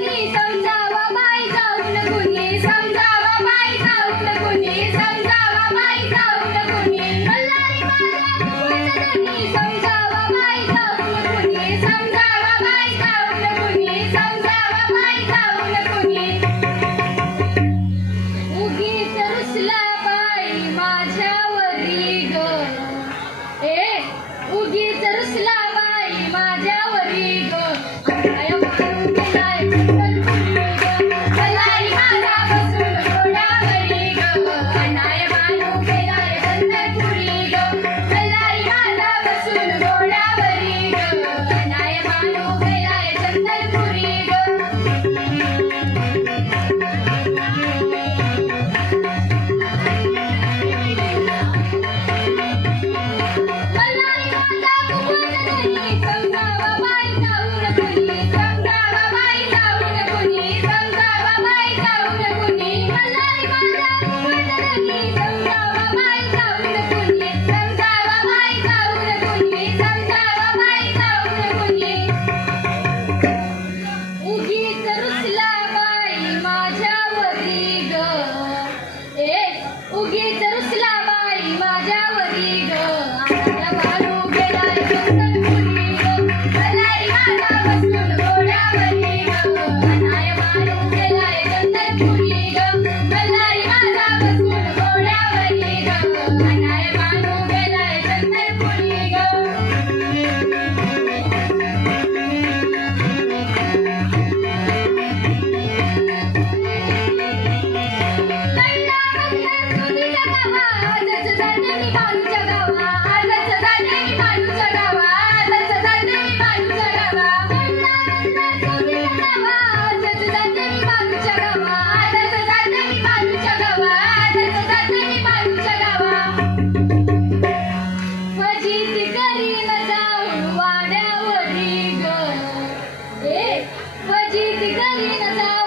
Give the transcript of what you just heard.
你等待。Magdalena Town.